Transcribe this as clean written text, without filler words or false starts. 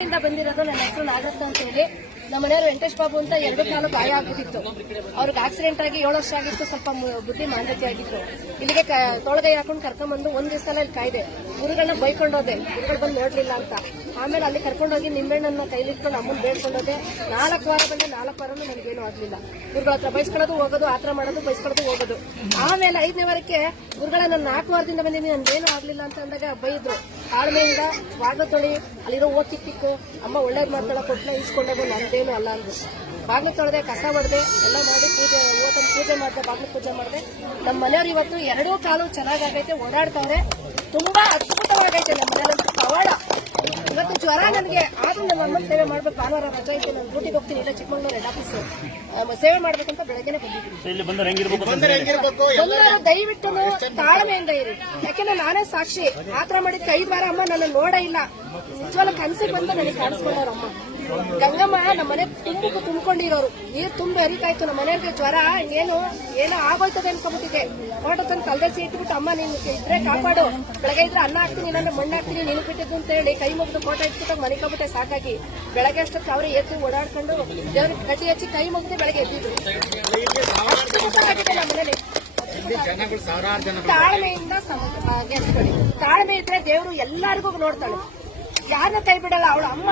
ಬಂದಿರೋದು ನನ್ನ ಹೆಸರು ನಾಗರತ್ನ ಅಂತ ಹೇಳಿ. ನಮ್ಮ ಮನೆಯವರು ವೆಂಕಟೇಶ್ ಬಾಬು ಅಂತ 2 ಕಾಲು ಗಾಯ ಆಗ್ಬಿಟ್ಟಿತ್ತು. ಅವ್ರಿಗೆ ಆಕ್ಸಿಡೆಂಟ್ ಆಗಿ 7 ವರ್ಷ ಆಗಿತ್ತು. ಸ್ವಲ್ಪ ಬುದ್ಧಿ ಮಾಂದ್ಯತೆ ಆಗಿತ್ತು. ಇಲ್ಲಿಗೆ ತೊಳಗೈ ಹಾಕೊಂಡು ಕರ್ಕೊಂಡ್ಬಂದು ಒಂದ್ ದಿವಸ ಇಲ್ಲಿ ಕಾಯ್ದೆ ಗುರುಗಳನ್ನ ಬೈಕೊಂಡೋದೆ. ಗುರುಗಳು ಬಂದು ನೋಡ್ಲಿಲ್ಲ ಅಂತ. ಆಮೇಲೆ ಅಲ್ಲಿ ಕರ್ಕೊಂಡೋಗಿ ನಿಂಬೆಣ್ಣನ್ನ ಕೈಲಿಟ್ಕೊಂಡು ಅಮ್ಮನ್ ಬೇಡ್ಕೊಂಡೋದೆ. 4 ವಾರ ಬಂದೆ. 4 ವಾರನೂ ನನಗೇನು ಆಗ್ಲಿಲ್ಲ. ಗುರುಗಳ ಹತ್ರ ಬೈಸ್ಕೊಳ್ಳೋದು ಹೋಗೋದು, ಆತರ ಮಾಡೋದು, ಬೈಸ್ಕೊಳ್ಳೋದು ಹೋಗೋದು. ಆಮೇಲೆ 5ನೇ ವಾರಕ್ಕೆ ಗುರುಗಳ ನಾನು 4 ವಾರದಿಂದ ಬಂದಿದ್ದೀನಿ, ನನ್ಗೇನು ಆಗ್ಲಿಲ್ಲ ಅಂತ ಅಂದಾಗ ಬೈದ್ರು. ತಾಳ್ಮೆಯಿಂದ ಬಾಗ್ಲು ತೊಳಿ, ಅಲ್ಲಿರೋ ಓದ್ತಿಕ್ಕು ಅಮ್ಮ ಒಳ್ಳೇದ್ ಮಾಡ್ತಾಳ, ಕೊಟ್ಟನ ಇಸ್ಕೊಂಡೋದು, ನಂದೇನು ಅಲ್ಲ ಅಂದ್ರು. ಬಾಗ್ಲು ತೊಳೆದೆ, ಕಸ ಹೊಡೆದೆ, ಎಲ್ಲ ಮಾಡಿ ಪೂಜೆ ಮಾಡಿದೆ, ಬಾಗ್ಲು ಪೂಜೆ ಮಾಡಿದೆ. ನಮ್ಮ ಮನೆಯವ್ರು ಇವತ್ತು 2 ಕಾಲು ಚೆನ್ನಾಗೈತೆ, ಓಡಾಡ್ತಾವ್ರೆ. ತುಂಬಾ ಅದ್ಭುತವಾಗೈತೆ ನಮ್ಮ ಮನೆಯವ್ರ ಪವಾಡ. ಇವತ್ತು ಜ್ವರ ನನಗೆ ಆದ್ರೂ ನಮ್ಮ ಅಮ್ಮನ ಸೇವೆ ಮಾಡ್ಬೇಕು. ಭಾನುವಾರ ರಜಾ ಐತೆ, ನಾನು ಡ್ಯೂಟಿಗೆ ಹೋಗ್ತೀನಿ. ಇಲ್ಲ ಚಿಕ್ಕಮಗಳೂರು ಹೆಡ್ ಆಫೀಸ್ ಸೇವೆ ಮಾಡ್ಬೇಕಂತ ಬೆಳಗ್ಗೆನೆ ಬಂದಿದ್ದೀನಿ. ಬಂದವರು ದಯವಿಟ್ಟು ತಾಳ್ಮೆಯಿಂದ ಇರಿ. ಯಾಕೆಂದ್ರೆ ನಾನೇ ಸಾಕ್ಷಿ. ಆತರ ಮಾಡಿದ್ಕೆ 5 ವಾರ ಅಮ್ಮ ನನ್ನ ನೋಡ ಇಲ್ಲ. ನಿಜವಾಗ್ಲೂ ಕನಸಿಗೆ ಬಂದು ನನಗೆ ಕಾಣಿಸ್ಕೊಂಡವ್ರ ಅಮ್ಮ ಗಂಗಮ್ಮ. ನಮ್ಮ ಮನೆ ತುಂಬಿಕೊಂಡಿರೋರು, ನೀರು ತುಂಬಿ ಹರಿತಾಯ್ತು. ನಮ್ಮ ಮನೆಯವ್ರಿಗೆ ಜ್ವರ ಏನೋ ಆಗೋಯ್ತದೆ ಅನ್ಕೊಂಡ್ಬಿಟ್ಟಿದೆ. ಫೋಟೋ ತಂದು ಕಲ್ದಸಿ ಇಟ್ಬಿಟ್ಟು ಅಮ್ಮ ನೀನು ಇದ್ರೆ ಕಾಪಾಡು, ಬೆಳಗ್ಗೆ ಇದ್ರೆ ಅನ್ನ ಹಾಕ್ತೀನಿ, ಇಲ್ಲಾಂದ್ರೆ ಮಣ್ಣು ಹಾಕ್ತೀನಿ, ನೀನು ಬಿಟ್ಟಿದ್ದು ಅಂತ ಹೇಳಿ ಕೈ ಮುಗಿದು ಫೋಟೋ ಇಟ್ಬಿಟ್ಟು ಮನಿಕೊಂಬಿಟ್ಟೆ. ಸಾಕಾಗಿ ಬೆಳಗ್ಗೆ ಅಷ್ಟೊತ್ತು ಅವರೇ ಎದ್ದು ಓಡಾಡ್ಕೊಂಡು ದೇವ್ರಿಗೆ ಕಡ್ಡಿ ಹಚ್ಚಿ ಕೈ ಮುಗಿದು ಬೆಳಗ್ಗೆ ಎದ್ದಿದ್ರು. ನಮ್ಮ ಮನೇಲಿ ತಾಳ್ಮೆಯಿಂದ ಗೆಲ್ಸ್ಕೊಳ್ಳಿ. ತಾಳ್ಮೆ ಇದ್ರೆ ದೇವರು ಎಲ್ಲರಿಗೂ ನೋಡ್ತಾಳೆ, ಯಾರನ್ನ ಕೈ ಬಿಡಲ್ಲ. ಅವಳು ಅಮ್ಮ